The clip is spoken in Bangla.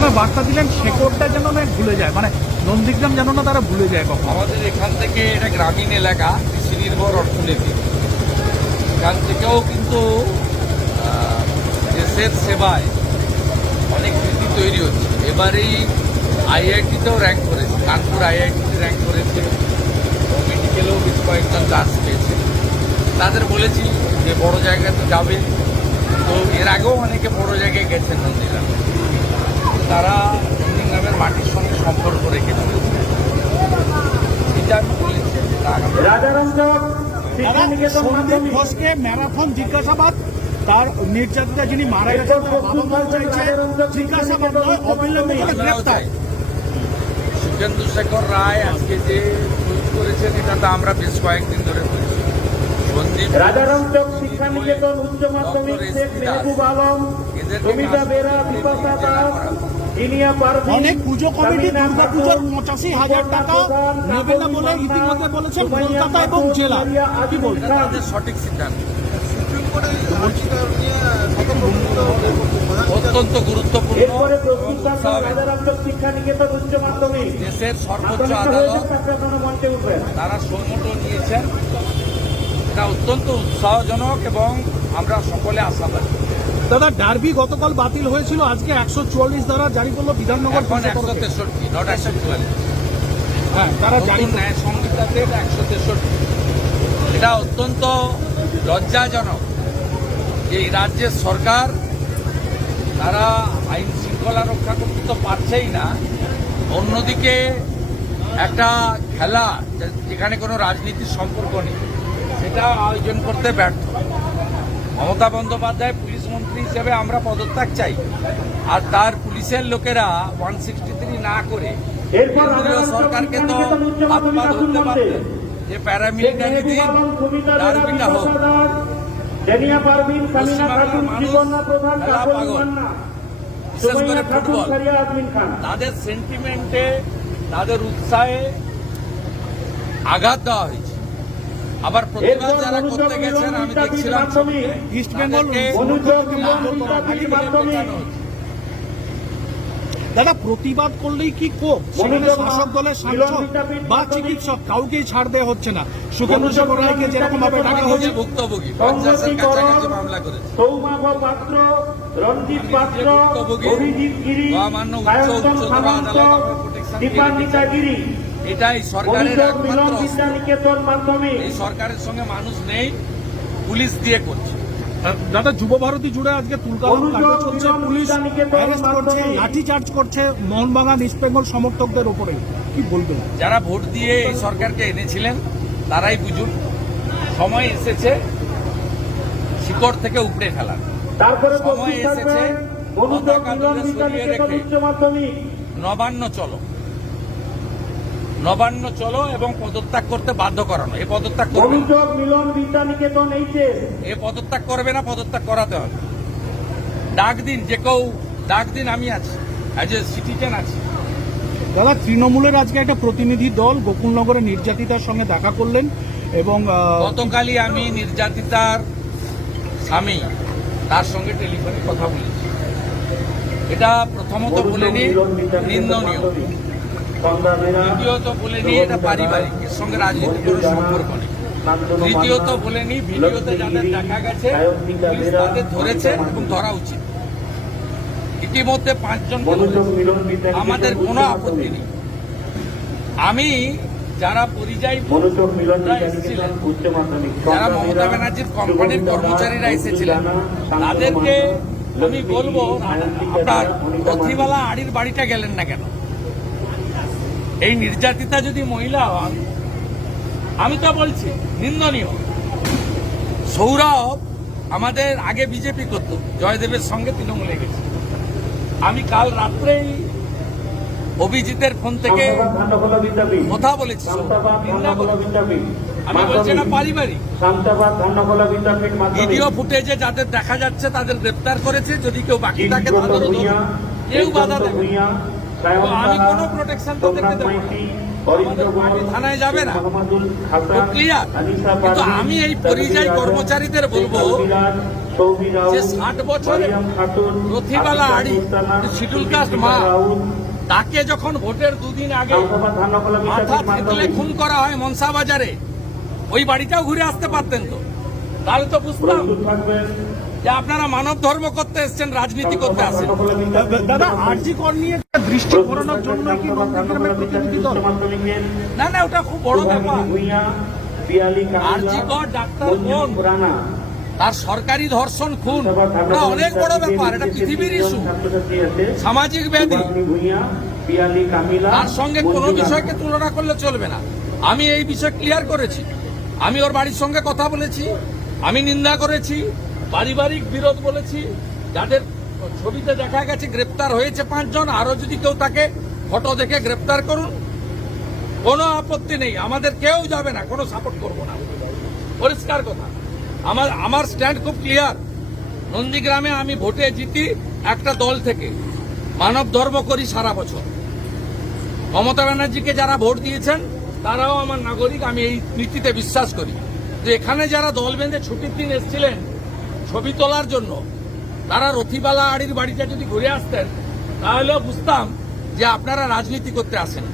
সময় বার্তা দিলেন, শেকড়টা যেন না ভুলে যায়। মানে নন্দীগ্রাম যেন না তারা ভুলে যায় কখন। আমাদের এখান থেকে এটা গ্রামীণ এলাকা কৃষি নির্ভর অর্থনীতি। এখান থেকেও কিন্তু দেশের সেবায় অনেক কৃতি তৈরি হচ্ছে। এবারেই আইআইটিতেও র্যাঙ্ক করেছে। কানপুর আইআইটিতে র্যাঙ্ক করেছে। মেডিকেলেও বেশ কয়েকজন চান্স পেয়েছে। তাদের বলেছি যে বড় জায়গাতে যাবে। তো এর আগেও অনেকে বড় জায়গায় গেছেন নন্দীগ্রাম। তারা নন্দীগ্রামের মাটির সঙ্গে সম্পর্ক রেখে চলেছে এটা আমি বলেছি। সন্দীপ ঘোষকে ম্যারাথন জিজ্ঞাসাবাদ তার নির্যাতিতা যিনি মারা গেছেন জিজ্ঞাসাবাদ নয় অবিলম্বে গ্রেপ্তার। রায়। আজকে যে টুইট করেছেন এটা তো আমরা বেশ কয়েকদিন ধরে করেছি সন্দীপ রাজারামচক শিক্ষা নিকেতন উচ্চ মাধ্যমিক শেখ মেহবুব আলম সুমিতা বেরা বিপাশা দাস অনেক পুজো কমিটি দুর্গা পুজোর পঁচাশি হাজার টাকা নেবে না বলে ইতিমধ্যে বলেছেন সুমাইয়া কলকাতা এবং জেলা। কি বলবেন? সঠিক সিদ্ধান্ত। অত্যন্ত গুরুত্বপূর্ণ দেশের সর্বোচ্চ আদালত তারা সৌমত নিয়েছেন। এটা অত্যন্ত উৎসাহজনক এবং আমরা সকলে আশাবাদী। দাদা ডার্বি গতকাল বাতিল হয়েছিল। আজকে একশো চুয়াল্লিশ দ্বারা জারি করল বিধাননগর একশো তেষট্টি নট একশো চুয়াল্লিশ। হ্যাঁ তারা জারি ন্যায় সংহিতাতে একশো তেষট্টি। এটা অত্যন্ত লজ্জাজনক যে এই রাজ্যের সরকার তারা আইন শৃঙ্খলা রক্ষা করতে তো পারছেই না। অন্যদিকে একটা খেলা যেখানে কোনো রাজনীতির সম্পর্ক নেই সেটা আয়োজন করতে ব্যর্থ। মমতা বন্দ্যোপাধ্যায় পুলিশ মন্ত্রী হিসেবে আমরা পদত্যাগ চাই। আর তার পুলিশের লোকেরা ওয়ান সিক্সটি থ্রি না করে কেন্দ্রীয় সরকারকে তো হাত পা ধরতে পারতেন যে প্যারামিলিটারি দিন ডার্বিটা হোক। বিশেষ করে ফুটবল। তাদের সেন্টিমেন্টে তাদের উৎসাহে আঘাত দেওয়া হয়েছে। আবার প্রতিবাদ যারা করতে গেছেন আমি দেখছিলাম ইস্ট বেঙ্গল দাদা প্রতিবাদ করলেই কি কোপ সেখানে শাসক দলের সাংসদ বা চিকিৎসক কাউকেই ছাড় দেওয়া হচ্ছে না। সুখেন্দু শেখর রায়কে যেরকম ভাবে ডাকা যে ভুক্তভোগী পঞ্চাশের কাছাকাছি মামলা করেছে। সৌমাভ পাত্র রঞ্জিত পাত্র অভিজিৎ গিরি মহামান্য উচ্চ সায়ন্তন আদালত আমাকে দীপান্বিতা গিরি। এটাই সরকারের এই সরকারের সঙ্গে মানুষ নেই পুলিশ দিয়ে করছে। দাদা যুব ভারতী জুড়ে আজকে তুলকালাম কাণ্ড চলছে। পুলিশ অ্যারেস্ট করছে মাধ্যমিক। চার্জ করছে মোহনবাগান ইস্ট বেঙ্গল সমর্থকদের উপরে। কি বলবেন? যারা ভোট দিয়ে এই সরকারকে এনেছিলেন তারাই বুঝুন সময় এসেছে শিকড় থেকে উপড়ে ফেলার। তারপরে সময় এসেছে পতাকা সরিয়ে রেখে। নবান্ন চলো। নবান্ন চলো এবং পদত্যাগ করতে বাধ্য করানো। এ পদত্যাগ করবে মিলন বিদ্যা নিকেতন এ পদত্যাগ করবে না পদত্যাগ করাতে হবে। ডাক দিন যে কেউ ডাক দিন আমি আছি অ্যাজ এ সিটিজেন আছি। দাদা তৃণমূলের আজকে একটা প্রতিনিধি দল গোকুলনগরের নির্যাতিতার সঙ্গে দেখা করলেন এবং গতকালই আমি নির্যাতিতার স্বামী তার সঙ্গে টেলিফোনে কথা বলেছি। এটা প্রথমত বলেনি নিন্দনীয়। দ্বিতীয়ত বলেনি এটা পারিবারিক এর সঙ্গে রাজনীতির কোনো সম্পর্ক নেই। তৃতীয়ত বলেনি ভিডিওতে যাদের দেখা গেছে পুলিশ তাদের ধরেছে এবং ধরা উচিত। ইতিমধ্যে পাঁচজন আমাদের কোনো আপত্তি নেই। আমি যারা পরিযায়ী এসেছিলেন, যারা মমতা ব্যানার্জির কোম্পানির কর্মচারীরা এসেছিলেন তাদেরকে আমি বলব আপনার রথিবালা আড়ির বাড়িটা গেলেন না কেন? এই নির্যাতিতা যদি মহিলা হন আমি তো বলছি, নিন্দনীয়। সৌরভ আমাদের আগে বিজেপি করতো, জয়দেবের সঙ্গে তৃণমূলে গেছে। আমি কাল রাত্রেই অভিজিতের ফোন থেকে কথা বলেছি আমি বলছি না পারিবারিক। ভিডিও ফুটেজে যাদের দেখা যাচ্ছে, তাদের গ্রেপ্তার করেছে, যদি কেউ বাকি থাকে কেউ বাধা দেবে আমি কোনো দেবো থানায় যাবে না। কিন্তু আমি এই পরিযায়ী কর্মচারীদের বলব, যে 60 বছরের মারিয়াম রথিবালা আড়ি, শিডিউল কাস্ট মা। তাকে যখন ভোটের দুদিন আগে মাথা থেতলে খুন করা হয় মনসা বাজারে ওই বাড়িটাও ঘুরে আসতে পারতেন তো। তাহলে তো বুঝতাম। যে আপনারা মানব ধর্ম করতে এসছেন রাজনীতি করতে আসেন। দাদা আরজি কর নিয়ে দৃষ্টি ঘোরানোর জন্য কি নন্দীগ্রামের প্রতিনিধি দল? না না ওটা খুব বড় ব্যাপার। আরজি কর ডাক্তার বোন তার সরকারি ধর্ষণ খুন। ওটা অনেক বড় ব্যাপার এটা পৃথিবীর ইস্যু সামাজিক ব্যাধি। তার সঙ্গে কোনো বিষয়কে তুলনা করলে চলবে না। আমি এই বিষয় ক্লিয়ার করেছি। আমি ওর বাড়ির সঙ্গে কথা বলেছি। আমি নিন্দা করেছি। পারিবারিক বিরোধ বলেছি, যাদের ছবিতে দেখা গেছে গ্রেপ্তার হয়েছে পাঁচজন, আরও যদি কেউ তাকে ফটো দেখে গ্রেপ্তার করুন, কোনো আপত্তি নেই, আমাদের কেউ যাবে না, কোনো সাপোর্ট করব না। পরিষ্কার কথা। আমার আমার স্ট্যান্ড খুব ক্লিয়ার নন্দীগ্রামে আমি ভোটে জিতি একটা দল থেকে। মানব ধর্ম করি সারা বছর। মমতা ব্যানার্জিকে যারা ভোট দিয়েছেন, তারাও আমার নাগরিক, আমি এই নীতিতে বিশ্বাস করি। যে এখানে যারা দল বেঁধে ছুটির দিন এসেছিলেন ছবি তোলার জন্য তারা রথিবালা আড়ির বাড়িটা যদি ঘুরে আসতেন, তাহলেও বুঝতাম যে আপনারা রাজনীতি করতে আসেন